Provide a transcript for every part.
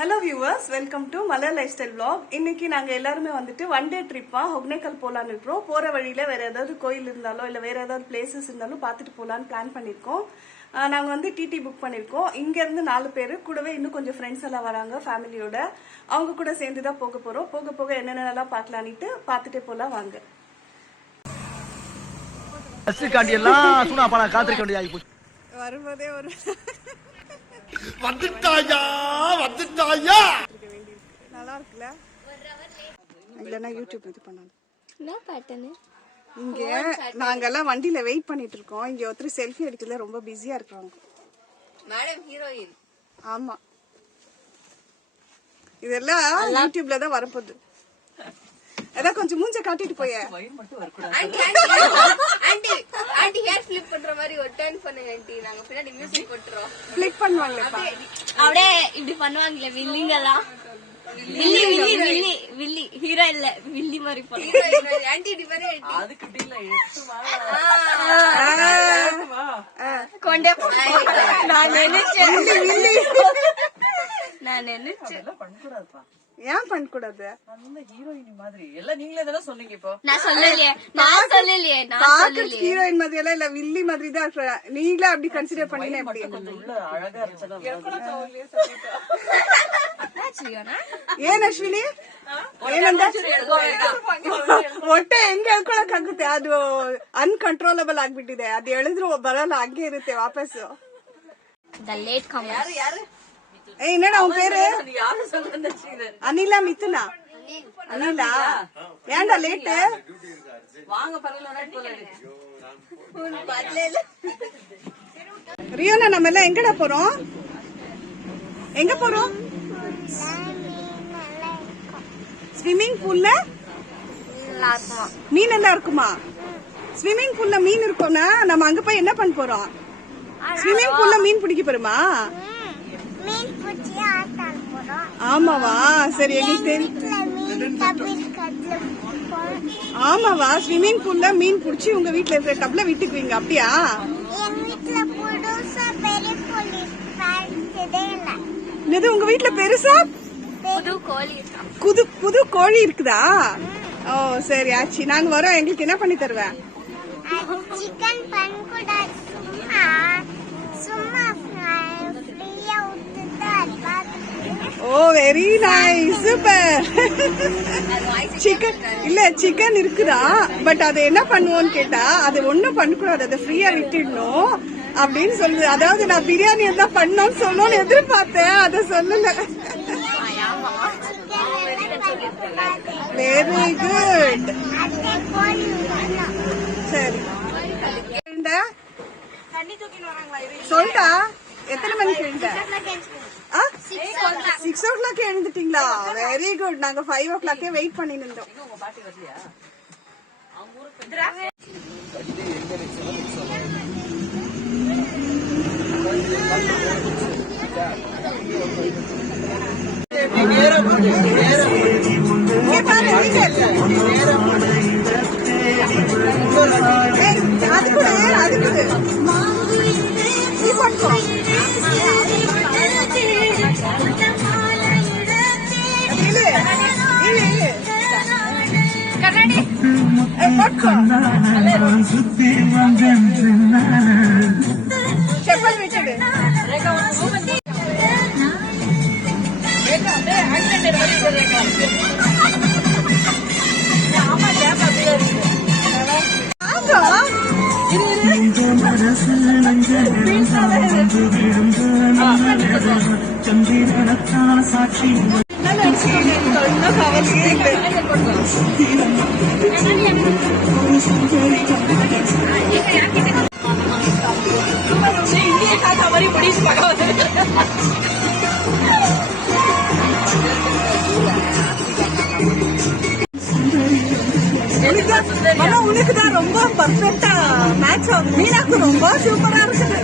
Hello viewers, welcome to Malar life style vlog. இன்னைக்கு நாங்கள் எல்லாருமே வந்துட்டு ஒன் டே ட்ரிப்பா ஒகேனக்கல் போகலான்னு இருக்கிறோம். போகிற வழியில் வேறு ஏதாவது கோயில் இருந்தாலோ இல்லை வேறு ஏதாவது பிளேசஸ் இருந்தாலும் பார்த்துட்டு போகலான்னு பிளான் பண்ணியிருக்கோம். நாங்கள் வந்து டிடி புக் பண்ணியிருக்கோம். இங்கேருந்து 4 பேர் கூடவே இன்னும் கொஞ்சம் ஃப்ரெண்ட்ஸ் எல்லாம் வராங்க ஃபேமிலியோட. அவங்க கூட சேர்ந்து தான் போக போகிறோம். போக போக என்னென்னலாம் பார்க்கலான்ட்டு பார்த்துட்டே போகலாம் வாங்க. வரும்போதே ஒரு நல்லா இருக்குல்ல, இல்லைன்னா யூடியூப் இது பண்ணாங்க. இங்க நாங்கெல்லாம் வண்டியில வெயிட் பண்ணிட்டு இருக்கோம். இங்க ஒருத்தர் செல்ஃபி எடுக்கல, ரொம்ப பிஸியா இருக்காங்க. Madam heroine. ஆமா, இதெல்லாம் யூடியூப்ல தான் வரப்போகுது. அதான் கொஞ்சம் மூஞ்ச காட்டிட்டு போய் ஆண்டி ஹேர் ஃபிளிப் பண்ற மாதிரி ஒரு டர்ன் பண்ணுங்க ஆண்டி. நாங்க பின்னாடி மியூசிக் போட்டுறோம். ஃபிளிப் பண்ணுவாங்க அப்படியே இப்படி பண்ணுவாங்களே வில்லிங்கலாம். வில்லி வில்லி வில்லி வில்லி ஹீரோ இல்ல வில்லி மாதிரி பண்ணுவாங்க ஆண்டி. டி மாதிரி அதுக்கு டில எடுத்துமா கொண்டே நான் நினைச்சேன் வில்லி. நான் நினைச்சேன் பண்ண கூடாதுப்பா. ஏன் பண்ண கூடாது? ஹீரோயின் மாதிரி எல்லாம் நீங்களே தான சொன்னீங்க. இப்போ நான் சொல்லலையே ஹீரோயின் மாதிரி எல்லாம் இல்ல, வில்லி மாதிரி தான் இருக்கற. நீங்களே அப்படி கன்சிடர் பண்ணீங்க. எப்படி உள்ள அழகா இருந்துச்சு. ಏನ್ ಅಶ್ವಿನಿ ಹೊಟ್ಟೆ ಹೆಂಗ್ ಹೇಳ್ಕೊಳಕ್ಕಾಗುತ್ತೆ? ಅದು ಅನ್ಕಂಟ್ರೋಲಬಲ್ ಆಗ್ಬಿಟ್ಟಿದೆ. ಅದು ಹೇಳಿದ್ರು ಬರಲ್ಲ, ಹಂಗೆ ಇರುತ್ತೆ ವಾಪಸ್ಸು. என்னடா உன் பேரு? அனிலா மிதுனா. அனிலா ஏன்டா லேட்டு? ரியோனா, நம்ம எல்லாம் எங்கடா போறோம்? எங்க போறோம்? ஸ்விம்மிங் பூல்ல மீன் எல்லாம் இருக்குமா? ஸ்விம்மிங் பூல்ல மீன் இருக்கும்னா நம்ம அங்க போய் என்ன பண்ண போறோம்? ஸ்விம்மிங் பூல்ல மீன் பிடிக்க போறோமா? ஆமாவா? சரி, ஆமாவா? ஸ்விம்மிங் பூல்ல மீன் பிடிச்சி உங்க வீட்டுல இருக்கிற டப்ல விட்டுக்குவீங்க, அப்படியா? இது உங்க வீட்டுல பெருசா புது கோழி இருக்குதா? ஓ சரி ஆச்சி, நாங்க வரோம். எங்களுக்கு என்ன பண்ணி தருவேன்? ஓ வெரி நைஸ், சூப்பர். சிக்கன் இல்ல, சிக்கன் இருக்குதா, பட் அது என்ன பண்ணுவோன்னு கேட்டா அது ஒண்ணும் பண்ணக்கூடாது, அதை ஃப்ரீயா விட்டுடணும் அப்படின்னு சொல்லுது. அதாவது நான் பிரியாணி எல்லாம் பண்ணோம்னு சொல்லணும்னு எதிர்பார்த்தேன், அதை சொல்லல. Very good. சரி சொல்லிட்டா, எத்தனை மணிக்கு எழுந்த? 6 o'clock எழுந்துட்டீங்களா? Very good. நாங்க 5 o'clock வெயிட் பண்ணி நின்றோம். చెప్పలు పెట్టండి. సాక్షి உனக்கு தான் ரொம்ப பர்ஃபெக்டா மேட்ச் ஆகும். மீனாக்கு ரொம்ப சூப்பரா இருக்குது.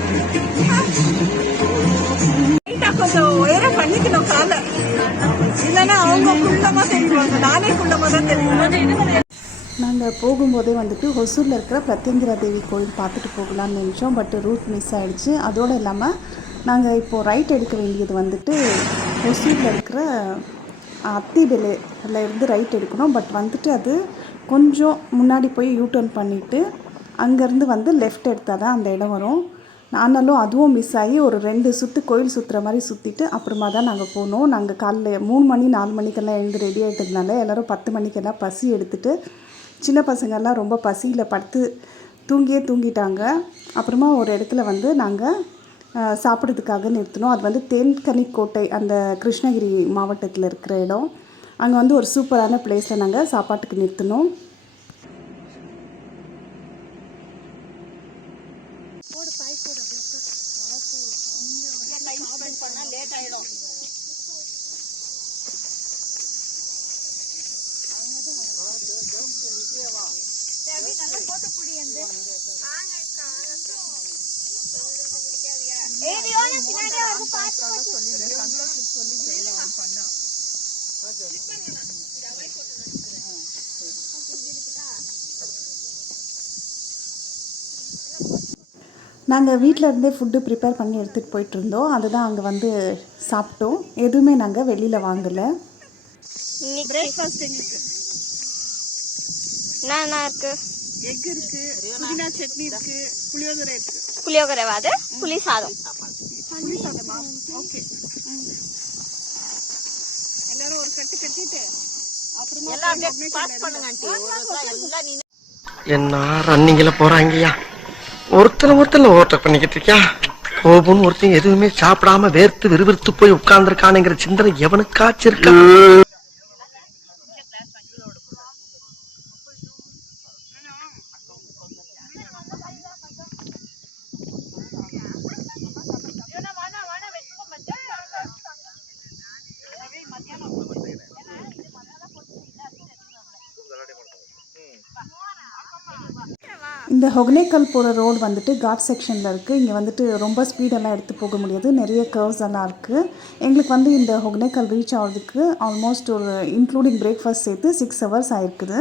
கொஞ்சம் உயர பண்ணிக்கணும் காலை, இல்லைன்னா அவங்க குள்ளமா தெரியுவாங்க. நானே குள்ளமா தான் தெரியும். நாங்கள் போகும்போதே வந்துட்டு ஒசூரில் இருக்கிற பிரத்யங்கிரா தேவி கோயில் பார்த்துட்டு போகலான்னு நினச்சோம். பட் ரூட் மிஸ் ஆகிடுச்சு. அதோடு இல்லாமல் நாங்கள் இப்போது ரைட் எடுக்க வேண்டியது வந்துட்டு ஒசூரில் இருக்கிற அத்திபெலையில் இருந்து ரைட் எடுக்கணும். பட் வந்துட்டு அது கொஞ்சம் முன்னாடி போய் யூடர்ன் பண்ணிவிட்டு அங்கேருந்து வந்து லெஃப்ட் எடுத்தால் தான் அந்த இடம் வரும். ஆனாலும் அதுவும் மிஸ் ஆகி ஒரு 2 சுற்று கோயில் சுற்றுற மாதிரி சுற்றிட்டு அப்புறமா தான் நாங்கள் போனோம். நாங்கள் காலைல 3 மணி 4 மணிக்கெல்லாம் எழுந்து ரெடி ஆகிட்டதுனால எல்லோரும் 10 மணிக்கெல்லாம் பசி எடுத்துகிட்டு சின்ன பசங்கள்லாம் ரொம்ப பசியில் படுத்து தூங்கிட்டாங்க. அப்புறமா ஒரு இடத்துல வந்து நாங்கள் சாப்பிட்றதுக்காக நிறுத்தினோம். அது வந்து தேன்கனிக்கோட்டை, அந்த கிருஷ்ணகிரி மாவட்டத்தில் இருக்கிற இடம். அங்கே வந்து ஒரு சூப்பரான பிளேஸில் நாங்கள் சாப்பாட்டுக்கு நிறுத்தினோம். நாங்கள் வீட்டில் இருந்தே ஃபுட்டு ப்ரிப்பேர் பண்ணி எடுத்துகிட்டு போயிட்டுருந்தோம். அதுதான் அங்கே வந்து சாப்பிட்டோம். எதுவுமே நாங்கள் வெளியில் வாங்கலை. பிரேக்ஃபாஸ்ட் எங்களுக்கு என்ன இருக்கு? எக் இருக்கு, புதினா சட்னி இருக்கு, புளியோதரை இருக்கு. புளியோகரை வாது, புளி சாதம். புளி சாதமா? ஓகே. எல்லாரும் ஒரு கட்டு கட்டிட்டு அப்புறமா என்ன ரன்னிங்ல போறாங்கய்யா, ஒருத்தர் ஓட்ட பண்ணிக்கிட்டு இருக்கியா. கோபுன்னு ஒருத்தன் எதுவுமே சாப்பிடாம வேர்த்து விறுவிறுத்து போய் உட்கார்ந்துருக்கானுங்கிற சிந்தனை எவனுக்காச்சும் இருக்கா? இந்த ஒகேனக்கல் போகிற ரோடு வந்துட்டு காட் செக்ஷனில் இருக்குது. இங்கே வந்துட்டு ரொம்ப ஸ்பீடெல்லாம் எடுத்து போக முடியாது, நிறைய கர்வ்ஸ் எல்லாம் இருக்குது. எங்களுக்கு வந்து இந்த ஒகேனக்கல் ரீச் ஆகிறதுக்கு ஆல்மோஸ்ட் ஒரு இன்க்ளூடிங் பிரேக்ஃபாஸ்ட் சேர்த்து 6 hours ஆயிருக்குது.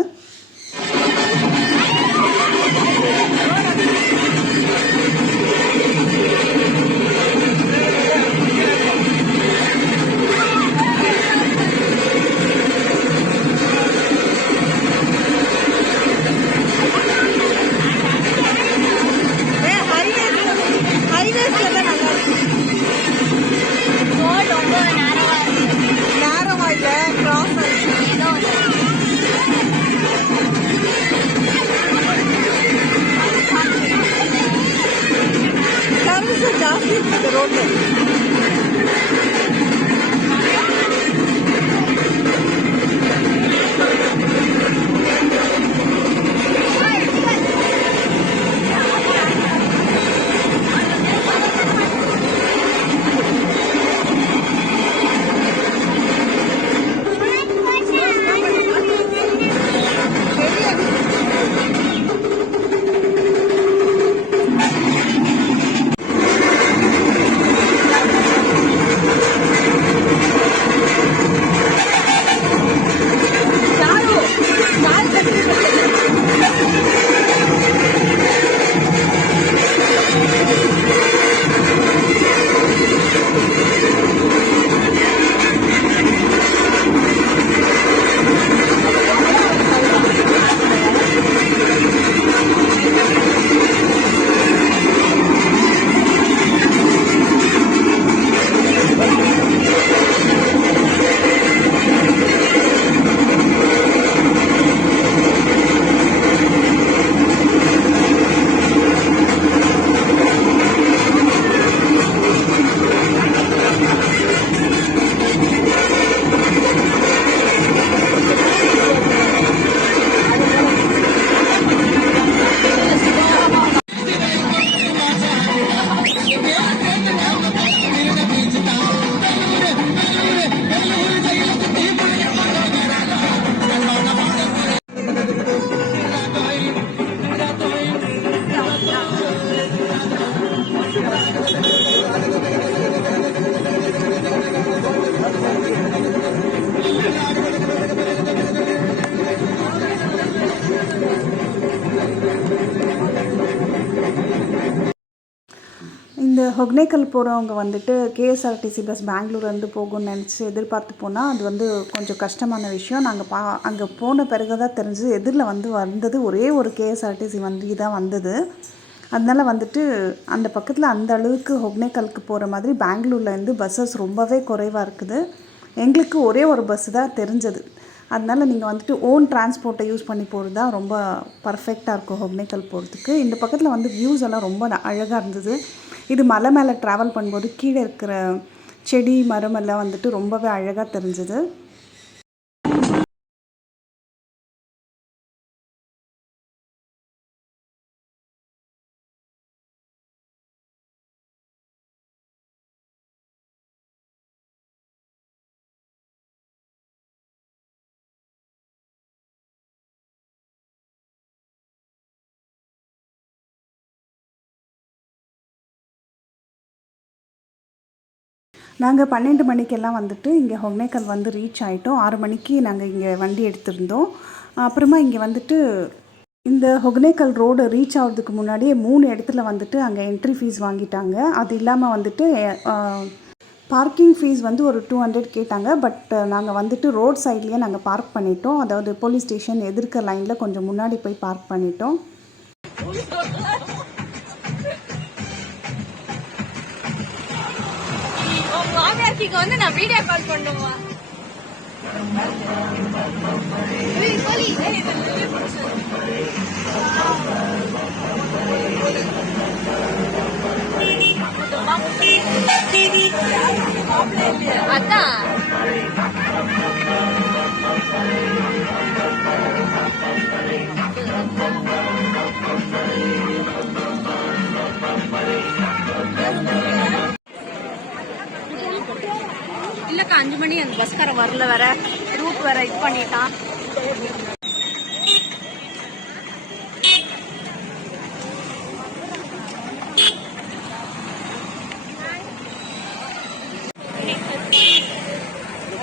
ஒகேனக்கல் போகிறவங்க வந்துட்டு கேஎஸ்ஆர்டிசி பஸ் பெங்களூர்லேருந்து போகும்னு நினச்சி எதிர்பார்த்து போனால் அது வந்து கொஞ்சம் கஷ்டமான விஷயம். நாங்கள் அங்கே போன பிறகு தான் தெரிஞ்சு எதிரில் வந்தது ஒரே ஒரு கேஎஸ்ஆர்டிசி வண்டி தான் வந்தது. அதனால் வந்துட்டு அந்த பக்கத்தில் அந்த அளவுக்கு ஒகேனக்கலுக்கு போகிற மாதிரி பெங்களூர்லேருந்து பஸ்ஸஸ் ரொம்பவே குறைவாக இருக்குது. எங்களுக்கு ஒரே ஒரு பஸ்ஸு தான் தெரிஞ்சது. அதனால் நீங்கள் வந்துட்டு ஓன் டிரான்ஸ்போர்ட்டை யூஸ் பண்ணி போகிறது தான் ரொம்ப பர்ஃபெக்டாக இருக்கும் ஒகேனக்கல் போகிறதுக்கு. இந்த பக்கத்தில் வந்து வியூஸ் எல்லாம் ரொம்ப அழகாக இருந்தது. இது மலை மேலே ட்ராவல் பண்ணும்போது கீழே இருக்கிற செடி மரம் எல்லாம் வந்துட்டு ரொம்பவே அழகாக தெரிஞ்சுது. நாங்கள் 12 மணிக்கெல்லாம் வந்துட்டு இங்கே ஒகேனக்கல் வந்து ரீச் ஆகிட்டோம். 6 மணிக்கு நாங்கள் இங்கே வண்டி எடுத்திருந்தோம். அப்புறமா இங்கே வந்துட்டு இந்த ஒகேனக்கல் ரோடு ரீச் ஆகிறதுக்கு முன்னாடியே 3 இடத்துல வந்துட்டு அங்கே என்ட்ரி ஃபீஸ் வாங்கிட்டாங்க. அது இல்லாமல் வந்துட்டு பார்க்கிங் ஃபீஸ் வந்து ஒரு 200 கேட்டாங்க. பட் நாங்கள் வந்துட்டு ரோட் சைட்லேயே நாங்கள் பார்க் பண்ணிட்டோம். அதாவது போலீஸ் ஸ்டேஷன் எதிர்க்க லைனில் கொஞ்சம் முன்னாடி போய் பார்க் பண்ணிட்டோம். மாமியாருக்கு வந்து நான் வீடியோ கால் பண்ணுவா. அதான் இல்லக்கா 5 மணி அந்த பஸ்காரன் வரல, வேற ரூட் வேற இது பண்ணிட்டான்.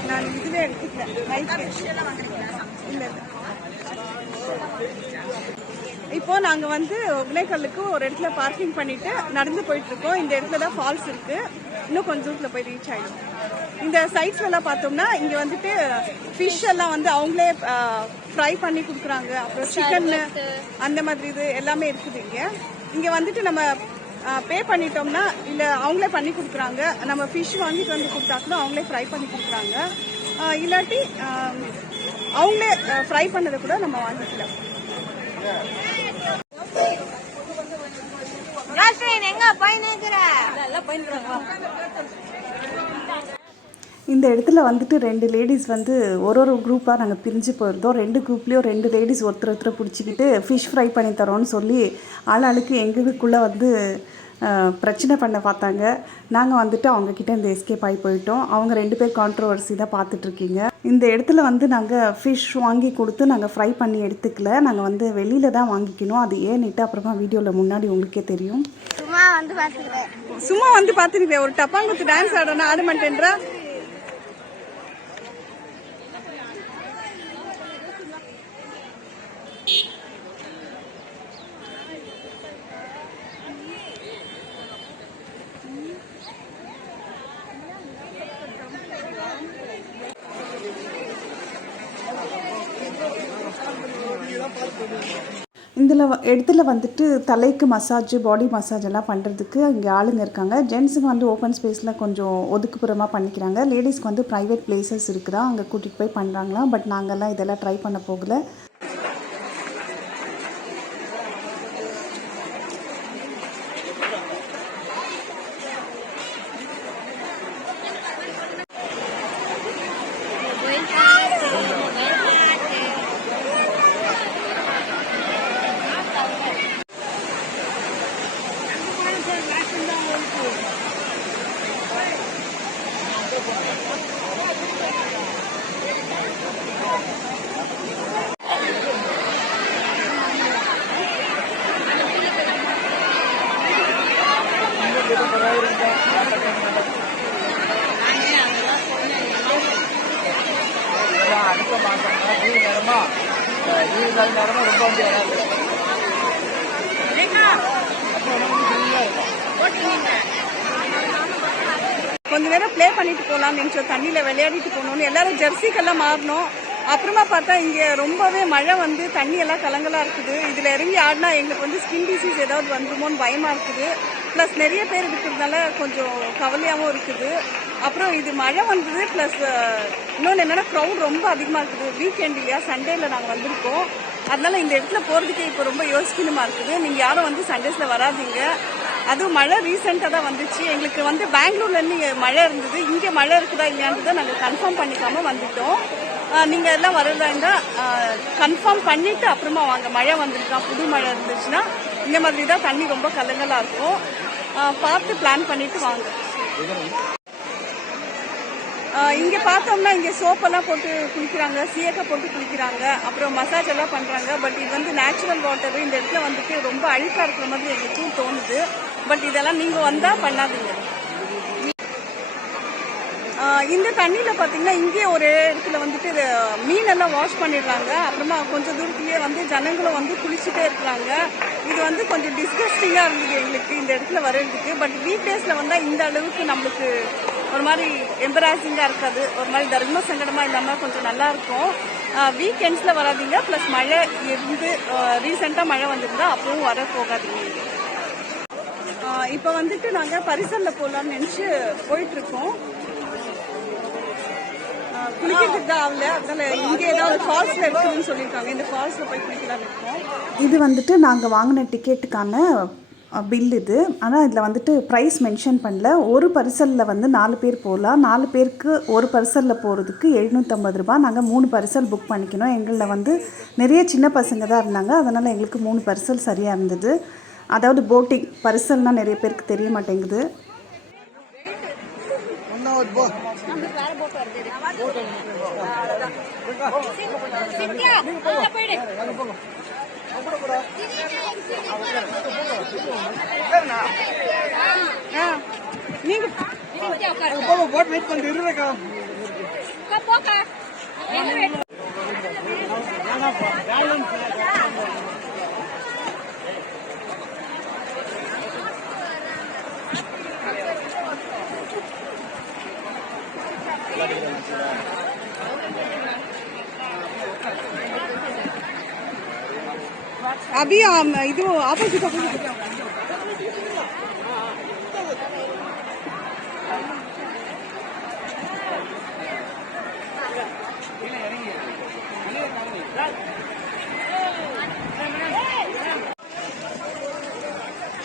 நான் இதுவே எடுத்துக்கிறேன். இப்போ நாங்க வந்து ஒகேனக்கலுக்கு ஒரு இடத்துல பார்க்கிங் பண்ணிட்டு நடந்து போயிட்டு இருக்கோம். இந்த இடத்துல தான் ஃபால்ஸ் இருக்கு. இன்னும் கொஞ்சம் தூரத்துல போய் ரீச் ஆயிடும். இந்த சைட்ஸ்ல எல்லாம் பார்த்தோம்னா இங்க வந்துட்டு ஃபிஷ் எல்லாம் வந்து அவங்களே ஃப்ரை பண்ணி கொடுக்குறாங்க. அப்புறம் சிக்கன் அந்த மாதிரி இது எல்லாமே இருக்குது. இங்க வந்துட்டு நம்ம பே பண்ணிட்டோம்னா இல்ல அவங்களே பண்ணி கொடுக்குறாங்க. நம்ம ஃபிஷ் வாங்கிட்டு வந்து கொடுத்தாக்கணும் அவங்களே ஃப்ரை பண்ணி கொடுக்குறாங்க. இல்லாட்டி அவங்களே ஃப்ரை பண்ணதை கூட நம்ம வாங்கிக்கலாம். இந்த இடத்துல வந்துட்டு 2 லேடிஸ் வந்து ஒரு குரூப்பாக நாங்கள் பிரிஞ்சு போயிருந்தோம். 2 குரூப்லேயும் 2 லேடிஸ் ஒருத்தர் பிடிச்சிக்கிட்டு ஃபிஷ் ஃப்ரை பண்ணி தரோன்னு சொல்லி ஆளாளுக்கு எங்களுக்குள்ளே வந்து பிரச்சனை பண்ண பார்த்தாங்க. நாங்கள் வந்துட்டு அவங்கக்கிட்ட இந்த எஸ்கேப் ஆகி போயிட்டோம். அவங்க 2 பேர் கான்ட்ரவர்சி தான் பார்த்துட்ருக்கீங்க. இந்த இடத்துல வந்து நாங்கள் ஃபிஷ் வாங்கி கொடுத்து நாங்கள் ஃப்ரை பண்ணி எடுத்துக்கல. நாங்கள் வந்து வெளியில் தான் வாங்கிக்கணும். அது ஏன்னுட்டு அப்புறமா வீடியோவில் முன்னாடி உங்களுக்கே தெரியும். சும்மா வந்து பார்த்துருக்கேன். ஒரு டப்பாங்குத்து டான்ஸ் ஆடணும் ஆட மாட்டேன்றா. இதில் இடத்துல வந்துட்டு தலைக்கு மசாஜ், பாடி மசாஜ் எல்லாம் பண்ணுறதுக்கு இங்கே ஆளுங்க இருக்காங்க. ஜென்ஸுக்கு வந்து ஓப்பன் ஸ்பேஸில் கொஞ்சம் ஒதுக்குப்புறமாக பண்ணிக்கிறாங்க. லேடிஸ்க்கு வந்து ப்ரைவேட் பிளேசஸ் இருக்குதா, அங்கே கூட்டிகிட்டு போய் பண்ணுறாங்களாம். பட் நாங்கள்லாம் இதெல்லாம் ட்ரை பண்ண போகல. அடுத்த மாசம் நேரமா நேரமா ரொம்ப வந்து வராது. கொஞ்ச நேரம் ப்ளே பண்ணிட்டு போகலாம்னு நினச்சோம், தண்ணியில் விளையாடிட்டு போகணும்னு எல்லாரும் ஜெர்சிக்கெல்லாம் மாறினோம். அப்புறமா பார்த்தா இங்கே ரொம்பவே மழை வந்து தண்ணியெல்லாம் கலங்கலாக இருக்குது. இதில் இறங்கி ஆடினா எங்களுக்கு வந்து ஸ்கின் டிசீஸ் ஏதாவது வந்துருமோன்னு பயமாக இருக்குது. ப்ளஸ் நிறைய பேர் இருக்கிறதுனால கொஞ்சம் கவலையாகவும் இருக்குது. அப்புறம் இது மழை வந்தது, ப்ளஸ் இன்னொன்று என்னென்னா க்ரௌட் ரொம்ப அதிகமாக இருக்குது. வீக்கெண்ட் இல்லையா, சண்டேயில் நாங்கள் வந்திருக்கோம். அதனால இந்த இடத்துல போகிறதுக்கே இப்போ ரொம்ப யோசிக்கணுமா இருக்குது. நீங்கள் யாரும் வந்து சண்டேஸில் வராதீங்க. அதுவும் மழை ரீசெண்டாக தான் வந்துச்சு. எங்களுக்கு வந்து பெங்களூர்லேருந்து மழை இருந்தது, இங்கே மழை இருக்குதா இல்லையான்றதை நாங்கள் கன்ஃபார்ம் பண்ணிக்காமல் வந்துட்டோம். நீங்கள் எல்லாம் வரதா இருந்தால் கன்ஃபார்ம் பண்ணிவிட்டு அப்புறமா வாங்க. மழை வந்திருக்கா, புது மழை இருந்துச்சுன்னா இந்த மாதிரி தான் தண்ணி ரொம்ப கலங்கலாக இருக்கும். பார்த்து பிளான் பண்ணிவிட்டு வாங்க. இங்கே பார்த்தோம்னா இங்கே சோப்பெல்லாம் போட்டு குளிக்கிறாங்க, சீயக்காய் போட்டு குளிக்கிறாங்க, அப்புறம் மசாஜ் எல்லாம் பண்ணுறாங்க. பட் இது வந்து நேச்சுரல் வாட்டர். இந்த இடத்துல வந்துட்டு ரொம்ப அழுக்காக இருக்கிற மாதிரி எங்களுக்கும் தோணுது. பட் இதெல்லாம் நீங்கள் வந்தால் பண்ணாதீங்க. இந்த தண்ணியில் பார்த்தீங்கன்னா இங்கே ஒரு இடத்துல வந்துட்டு மீனெல்லாம் வாஷ் பண்ணிடுறாங்க. அப்புறமா கொஞ்சம் தூரத்துலேயே வந்து ஜனங்களும் வந்து குளிச்சுட்டே இருக்கிறாங்க. இது வந்து கொஞ்சம் டிஸ்கஸ்டிங்காக இருந்தது எங்களுக்கு இந்த இடத்துல வர்றதுக்கு. பட் வீக் டேஸில் வந்தால் இந்த அளவுக்கு நம்மளுக்கு ஒரு மாதிரி எம்பராசிங்காக இருக்காது, ஒரு மாதிரி தர்ம சங்கடமாக இல்லாமல் கொஞ்சம் நல்லாயிருக்கும். வீக்கெண்ட்ஸில் வராதிங்க. ப்ளஸ் மழை இருந்து ரீசெண்டாக மழை வந்திருந்தா அப்பவும் வர போகாதீங்க. இப்போ வந்துட்டு நாங்கள் பரிசலில் போகலான்னு நினச்சி போயிட்டுருக்கோம். குளிக்கிறதுக்கு தான் ஆகல, அதனால இங்கே ஏதாவது ஃபால்ஸில் இருக்குதுன்னு சொல்லியிருக்காங்க. இந்த ஃபால்ஸில் போய் குளிக்கலாம்னு இருக்கோம். இது வந்துட்டு நாங்கள் வாங்கின டிக்கெட்டுக்கான பில் இது. ஆனால் இதில் வந்துட்டு ப்ரைஸ் மென்ஷன் பண்ணல. ஒரு பரிசலில் வந்து 4 பேர் போகலாம். 4 பேருக்கு ஒரு பரிசலில் போகிறதுக்கு 750 ரூபா. நாங்கள் 3 பரிசல் புக் பண்ணிக்கணும். எங்களில் வந்து நிறைய சின்ன பசங்க தான் இருந்தாங்க, அதனால் எங்களுக்கு 3 பரிசல் சரியாக இருந்தது. அதாவது போட்டிங் பரிசல்னால் நிறைய பேருக்கு தெரிய மாட்டேங்குது. अभी ಇದು opposite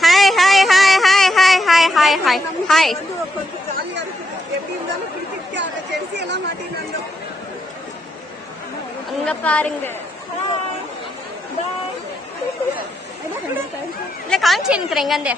hi hi hi hi hi hi hi hi hi. கொஞ்சம் ஜாலியாக இருக்குது. எப்படி இருந்தாலும் கிரிக்கெட் ஜெர்சி எல்லாம் மாட்டினாங்க. அங்க பாருங்க. இல்ல காமிச்சு எனக்கு எங்க அந்த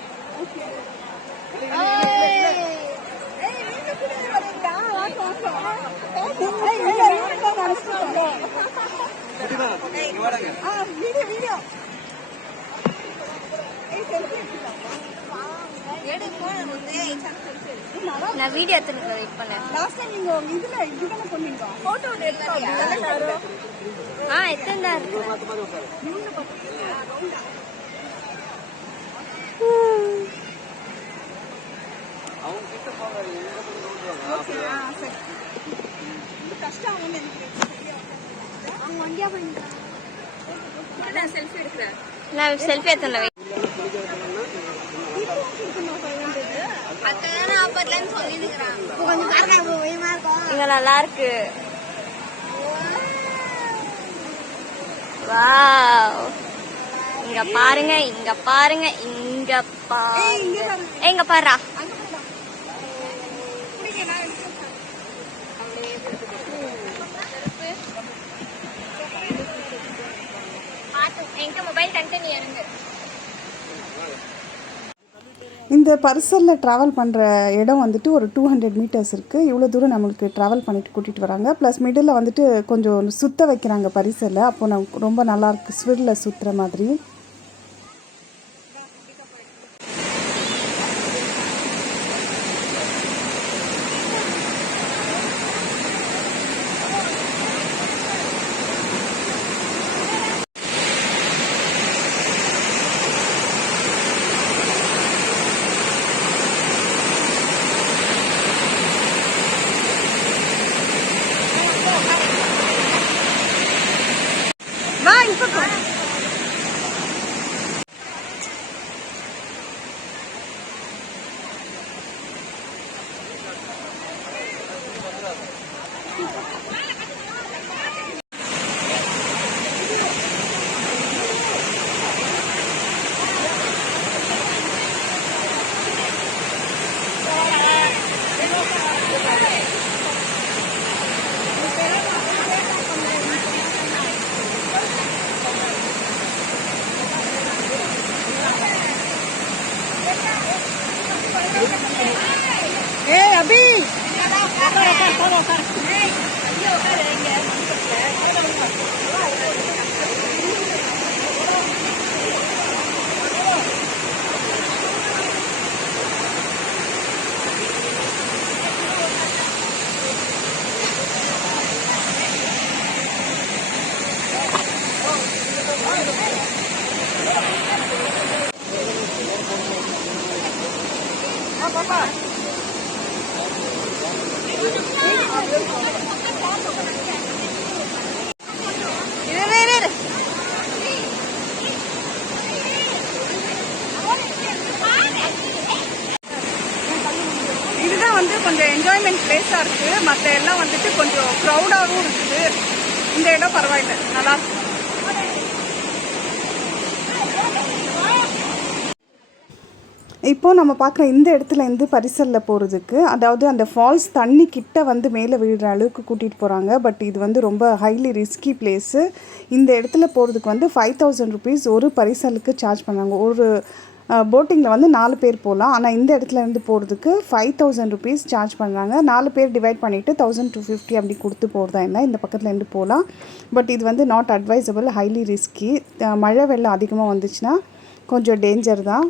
நான் வீடியோ எடுத்து வெயிட் பண்ணேன். லாஸ்ட் டைம் நீங்க இதுல இதுதானே பண்ணீங்க, போட்டோ எடுத்தீங்க. எத்தனை இருக்கு. கஷ்டம் நான் செல்ஃபி எடுக்கிறேன். நான் செல்ஃபி எடுத்தேன். இங்க நல்லா இருக்கு. வாவ், இங்க பாருங்க, இங்க பாருங்க, இங்க பாருங்க, எங்க பாருடா. எங்க மொபைல் தனித்தனி இறங்கு. இந்த பரிசலில் ட்ராவல் பண்ணுற இடம் வந்துட்டு ஒரு 200 மீட்டர்ஸ் இருக்குது. இவ்வளோ தூரம் நம்மளுக்கு ட்ராவல் பண்ணிட்டு கூட்டிகிட்டு வராங்க. ப்ளஸ் மிடில் வந்துட்டு கொஞ்சம் சுற்ற வைக்கிறாங்க பரிசலில். அப்போது நமக்கு ரொம்ப நல்லாயிருக்கு ஸ்விரில் சுற்றுற மாதிரி. ஏய் அபி இதுதான் வந்து கொஞ்சம் என்ஜாய்மெண்ட் பிளேஸா இருக்கு. மற்ற எல்லாம் வந்துட்டு கொஞ்சம் க்ரௌடாகவும் இருக்குது. இந்த இடம் பரவாயில்ல, நல்லா இருக்கு. இப்போ நம்ம பார்க்குற இந்த இடத்துல இருந்து பரிசலில் போகிறதுக்கு, அதாவது அந்த ஃபால்ஸ் தண்ணி கிட்ட வந்து மேலே விழுற அளவுக்கு கூட்டிகிட்டு போகிறாங்க. பட் இது வந்து ரொம்ப ஹைலி ரிஸ்கி பிளேஸு. இந்த இடத்துல போகிறதுக்கு வந்து 5000 ருபீஸ் ஒரு பரிசலுக்கு சார்ஜ் பண்ணாங்க. ஒரு போட்டிங்கில் வந்து 4 பேர் போகலாம். ஆனால் இந்த இடத்துல இருந்து போகிறதுக்கு 5000 ருபீஸ் சார்ஜ் பண்ணுறாங்க. 4 பேர் டிவைட் பண்ணிவிட்டு 1250 அப்படி கொடுத்து போகிறதா இருந்தால் இந்த பக்கத்துலேருந்து போகலாம். பட் இது வந்து நாட் அட்வைசபிள், ஹைலி ரிஸ்கி. மழை வெள்ளம் அதிகமாக வந்துச்சுன்னா கொஞ்சம் டேஞ்சர் தான்.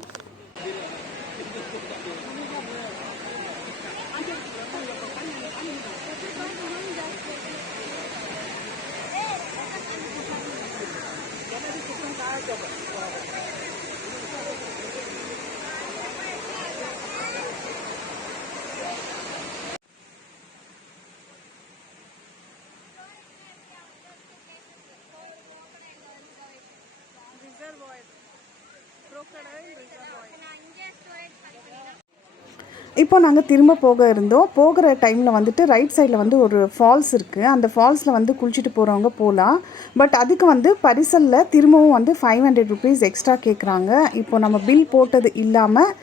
இப்போ நாங்கள் திரும்ப போக இருந்தோம். போகிற டைமில் வந்துட்டு ரைட் சைடில் வந்து ஒரு ஃபால்ஸ் இருக்குது. அந்த ஃபால்ஸில் வந்து குளிச்சுட்டு போகிறவங்க போகலாம். பட் அதுக்கு வந்து பரிசலில் திரும்பவும் வந்து 500 ருபீஸ் எக்ஸ்ட்ரா கேட்குறாங்க. இப்போ நம்ம பில் போட்டது இல்லாமல்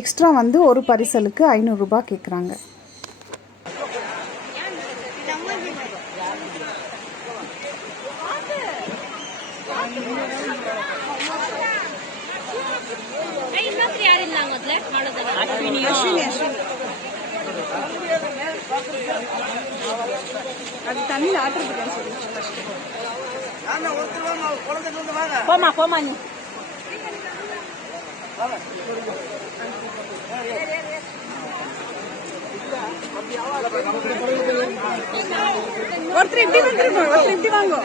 எக்ஸ்ட்ரா வந்து ஒரு பரிசலுக்கு 500 ரூபாய் கேட்குறாங்க. அது தண்ணியில் ஆட்டுறதுக்கு சொல்லிச்சு. போமா போமா நீ ஒருத்தர் இப்படி வந்துருங்க, ஒருத்தர் இப்படி வாங்க.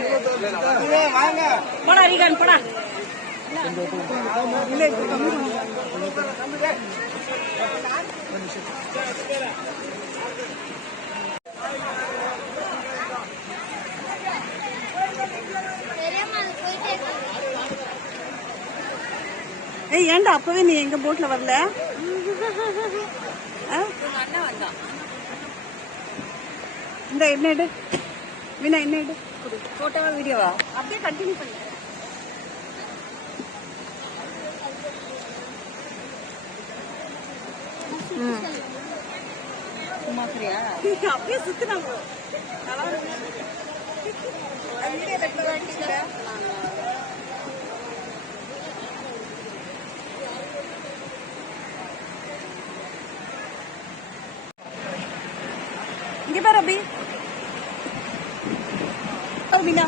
போடா ரீகான் போடா. இல்ல இப்ப கம்மி ஏய் ஏன்டா அப்பவே நீ எங்க போட்ல வரல? இந்த என்ன எடு வீணா, என்ன எடு, போட்டோவா வீடியோவா? அப்படியே கண்டினியூ பண்ணு. அப்படியே சுத்தினாங்க. இங்க பாரு அபி, மீனா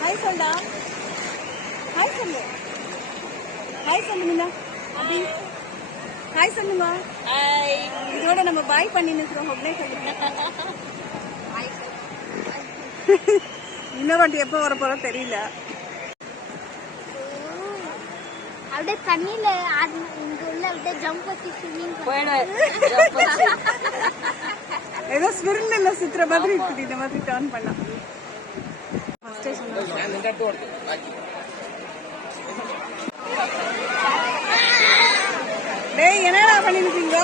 ஹாய் சொல்டா, ஹாய் சொல்லு, ஹாய் சொல்லு மீனா. அபி ஹாய் சொல்லுங்க. இதோட நம்ம பாய் பண்ணி நிக்கிறோம். இன்னொரு வாட்டி எப்போ வர போறோம் தெரியல. அப்படியே தண்ணியில இங்க உள்ள அப்படியே ஜம்ப் பண்ணி ஸ்விமிங் ஏதோ ஸ்விரில்ல சுத்துற மாதிரி இருக்குது. இந்த மாதிரி டர்ன் பண்ணா டேய் என்னடா பண்ணிருக்கீங்க?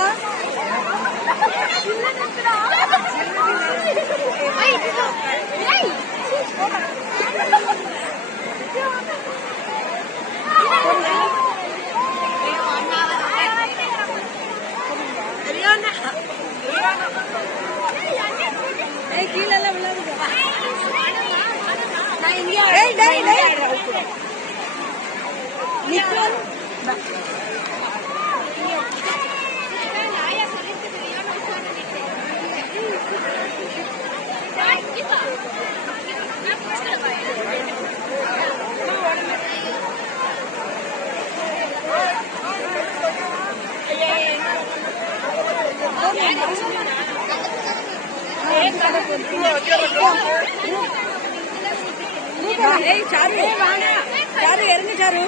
चारू इरंग चारू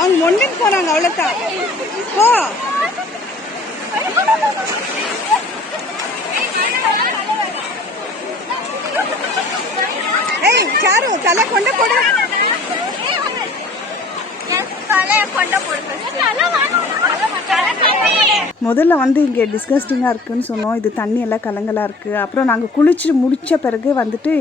அவங்க மொண்டிக்கு போனாங்க அவ்வளவுதான் போ ஏய் சாரு தலை கொண்ட போடு முதல்ல வந்து இங்கே டிஸ்கஸ்டிங்காக இருக்குதுன்னு சொன்னோம். இது தண்ணி எல்லாம் கலங்கலாக இருக்குது. அப்புறம் நாங்கள் குளிச்சு முடித்த பிறகு வந்துட்டு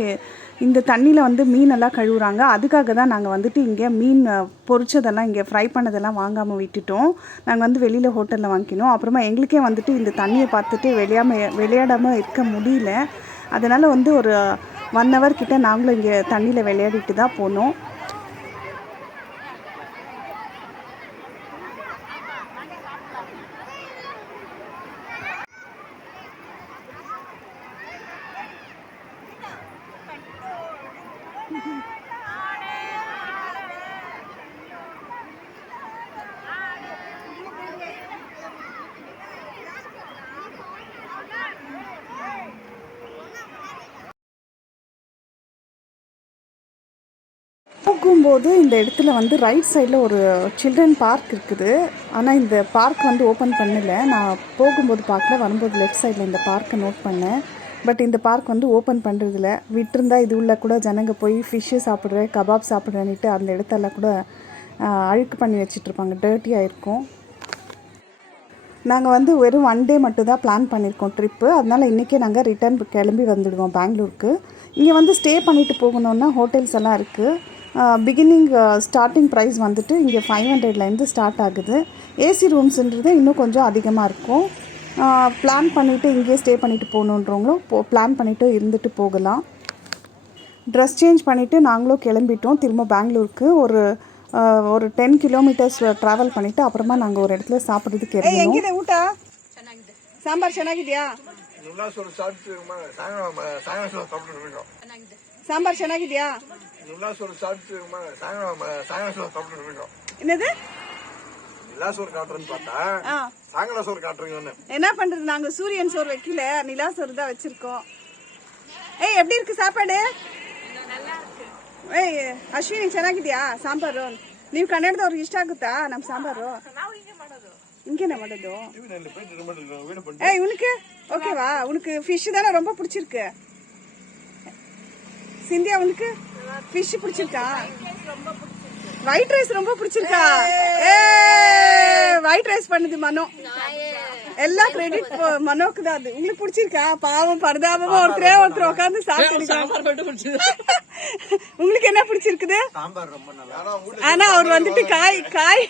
இந்த தண்ணியில் வந்து மீனெல்லாம் கழுவுறாங்க. அதுக்காக தான் நாங்கள் வந்துட்டு இங்கே மீன் பொரிச்சதெல்லாம் இங்கே ஃப்ரை பண்ணதெல்லாம் வாங்காமல் விட்டுட்டோம். நாங்கள் வந்து வெளியில் ஹோட்டலில் வாங்கிக்கணும். அப்புறமா எங்களுக்கே வந்துட்டு இந்த தண்ணியை பார்த்துட்டு விளையாடாமல் இருக்க முடியல. அதனால் வந்து ஒரு 1 hour கிட்ட நாங்களும் இங்கே தண்ணியில் விளையாடிட்டு தான் போனோம். போகும்போது இந்த இடத்துல வந்து ரைட் சைடில் ஒரு சில்ட்ரன் பார்க் இருக்குது. ஆனால் இந்த பார்க் வந்து ஓப்பன் பண்ணலை. நான் போகும்போது பார்க்கல, வரும்போது லெஃப்ட் சைடில் இந்த பார்க்கை நோட் பண்ணேன். பட் இந்த பார்க் வந்து ஓப்பன் பண்ணுறதில்ல. விட்டுருந்தா இது உள்ள கூட ஜனங்க போய் ஃபிஷ்ஷு சாப்பிட்றேன், கபாப் சாப்பிட்றேன்னுட்டு அந்த இடத்தெல்லாம் கூட அழுக்கு பண்ணி வச்சிட்ருப்பாங்க, டர்ட்டியாக இருக்கும். நாங்கள் வந்து வெறும் 1 day மட்டும் தான் பிளான் பண்ணியிருக்கோம் ட்ரிப்பு. அதனால் இன்றைக்கே நாங்கள் ரிட்டர்ன் கிளம்பி வந்துடுவோம் பெங்களூருக்கு. இங்கே வந்து ஸ்டே பண்ணிவிட்டு போகணுன்னா ஹோட்டல்ஸ் எல்லாம் இருக்குது. ஸ்டார்டிங் ப்ரைஸ் வந்துட்டு இங்கே 500லேருந்து ஸ்டார்ட் ஆகுது. ஏசி ரூம்ஸுன்றது இன்னும் கொஞ்சம் அதிகமாக இருக்கும். பிளான் பண்ணிவிட்டு இங்கேயே ஸ்டே பண்ணிவிட்டு போகணுன்றவங்களும் பிளான் பண்ணிவிட்டு இருந்துட்டு போகலாம். ட்ரெஸ் சேஞ்ச் பண்ணிவிட்டு நாங்களும் கிளம்பிட்டோம் திரும்ப பெங்களூருக்கு. ஒரு 10 kilometers ட்ராவல் பண்ணிவிட்டு அப்புறமா நாங்கள் ஒரு இடத்துல சாப்பிட்றதுக்கு ಹೆಂಗಿದೆ ಊಟ ಸಾಂಬಾರ್ ಚೆನ್ನಾಗಿದ್ಯಾ ಸಾಂಬಾರ್ ಚೆನ್ನಾಗಿದ್ಯಾ என்னது என்ன பண்றது, நாங்க சூரியன் சோறு வைக்கல, நிலா சோறு தான் வச்சிருக்கோம். ஏய் எப்படி இருக்கு சாப்பாடு? ಏಯ್ ಅಶ್ವಿನಿ ಚೆನ್ನಾಗಿದ್ಯಾ ಸಾಂಬಾರು? ನೀವು ಕನ್ನಡದವ್ರಿಗೆ ಇಷ್ಟ ಆಗುತ್ತಾ ನಮ್ಮ ಸಾಂಬಾರು? இங்கேನೆ ಮಾಡೋದು. ஏய் உனக்கு ஓகேவா? உனக்கு ஃபிஷ் தானே ரொம்ப பிடிச்சிருக்கு. சிந்தியா உனக்கு ஃபிஷ் பிடிச்சிருக்கா? ஒயிட் ரைஸ் ரொம்ப பிடிச்சிருக்கா? ஒயிட் ரைஸ் பண்ணுது மனோ. எல்லா கிரெடிட் மனோக்கு தான். அது உங்களுக்கு பிடிச்சிருக்கா? பாவம் பரிதாபமா ஒருத்தர் உட்காந்து சாப்பிட்டு. உங்களுக்கு என்ன பிடிச்சிருக்குது? ஆனா அவர் வந்துட்டு காய்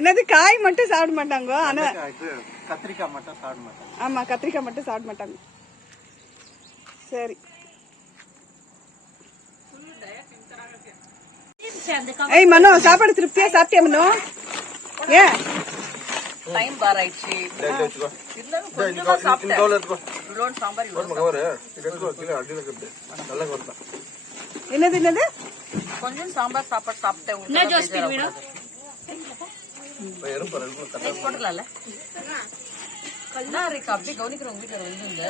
என்னது காய் மட்டும் சாப்பிட மாட்டாங்க. ஆனா கத்திரிக்காய் மட்டும் சாப்பிட மாட்டாங்க. ஆமா கத்திரிக்காய் மட்டும் சாப்பிட மாட்டாங்க. சரி ஏய் மனோ சாப்பாடு திருப்தியா சாப்பிட்டியா மனோ? ஏன் டைம் பார் ஆயிடுச்சு. கொஞ்சம் சாப்பிட்டேன். சாம்பார் என்னது கொஞ்சம் சாம்பார் சாப்பாடு சாப்பிட்டேன். போட்டுக்கலாம்ல. என்ன இருக்கு அப்படி கவனிக்கிறவங்க வீட்டுல வந்து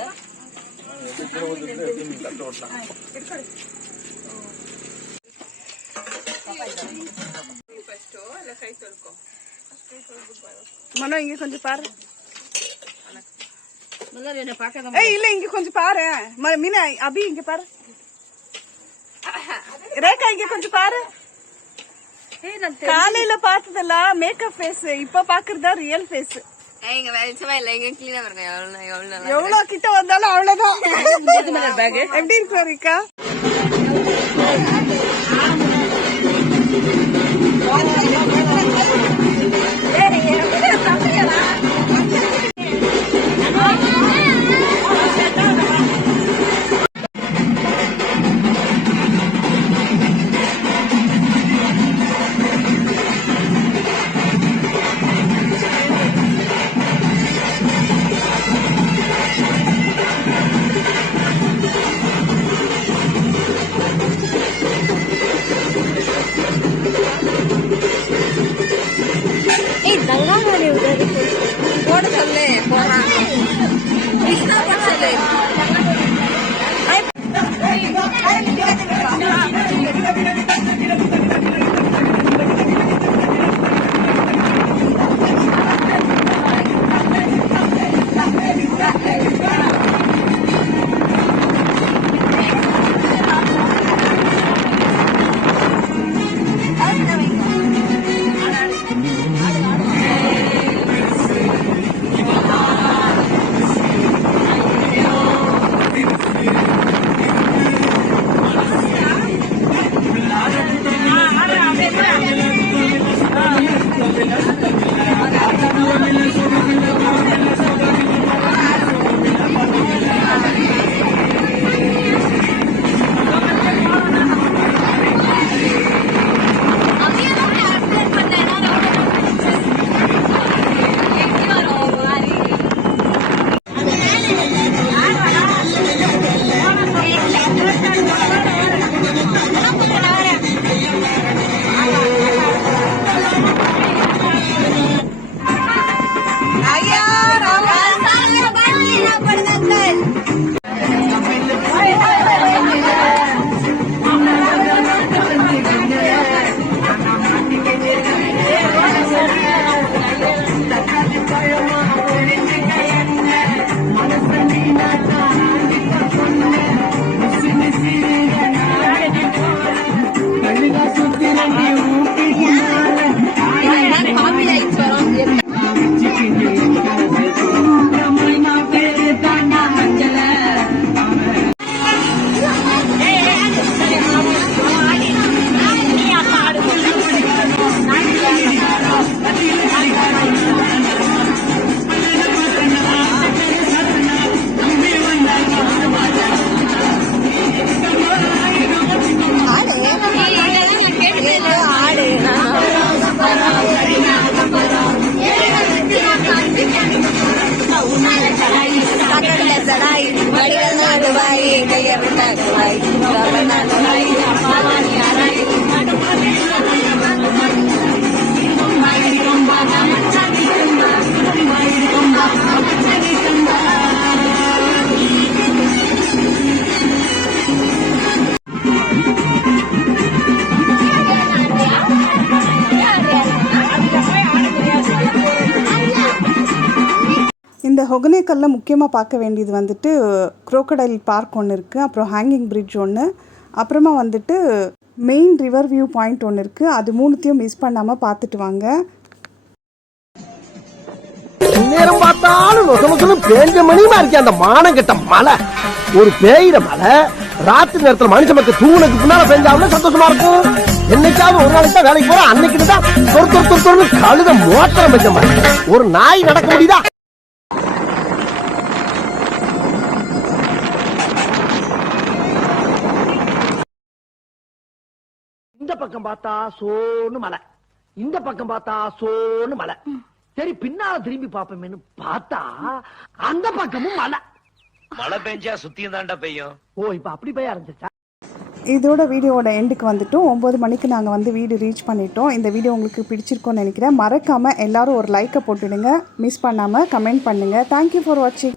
மனோ இங்க கொஞ்சம் பாரு. என்ன பார்க்க ஏய் இல்ல இங்க கொஞ்சம் பாரு. மீனா அபி இங்க பாரு. ரேகா இங்க கொஞ்சம் பாரு. காலையில பார்த்ததெல்லாம் மேக்கப் ஃபேஸ், இப்ப பாக்குறதா ரியல் ஃபேஸ். எங்க வெளிச்சமா இல்ல, எங்க கிளீனா பாருங்க. எவ்வளவு எவ்வளவு கிட்ட வந்தாலும் அவ்வளவுதான். எப்படி இருக்கு ரேகா? போட சொல்லு, போறான். சொல்லு. இந்த ஒகேனக்கல்லில் முக்கியமாக பார்க்க வேண்டியது வந்துட்டு குரோக்கடைல் பார்க் ஒன்று இருக்குது, அப்புறம் ஹேங்கிங் பிரிட்ஜ் ஒன்று, அப்புறமா வந்துட்டு மெயின் ரிவர் வியூ பாயிண்ட் ஒன்று இருக்குது. அது மூணுத்தையும் மிஸ் பண்ணாமல் பார்த்துட்டு வாங்க. நேரம் பார்த்தாலும் நொசமொசலும் பேஞ்ச மணியுமா இருக்கே அந்த மானம் கெட்ட மழை. ஒரு பேயிற மழை ராத்திரி நேரத்துல மனுஷ மக்கள் தூணுக்கு பின்னால பெஞ்சாலும் சந்தோஷமா இருக்கும். என்னைக்காவது ஒரு நாளைக்கு தான் வேலைக்கு போறோம், அன்னைக்கு தான் கழுத மோட்டரம் பெஞ்ச மாதிரி ஒரு நாய் நடக்க முடியுதா? இந்த பக்கம் பார்த்தா சோன்னு மலை, இந்த பக்கம் பார்த்தா சோன்னு மலை. சரி பின்னால திரும்பி பாப்போமேன்னு பார்த்தா அந்த பக்கமும் மலை. மழை பெஞ்சா சுத்தியும் தாண்டா பெய்யும். ஓ இப்ப அப்படி பெய்ய ஆரம்பிச்சா. இதோட வீடியோவோட எண்டுக்கு வந்துட்டோம். 9 மணிக்கு நாங்கள் வந்து வீடு ரீச் பண்ணிட்டோம். இந்த வீடியோ உங்களுக்கு பிடிச்சிருக்கோன்னு நினைக்கிறேன். மறக்காமல் எல்லாரும் ஒரு லைக்கை போட்டுடுங்க. மிஸ் பண்ணாமல் கமெண்ட் பண்ணுங்கள். தேங்க்யூ ஃபார் வாட்சிங்.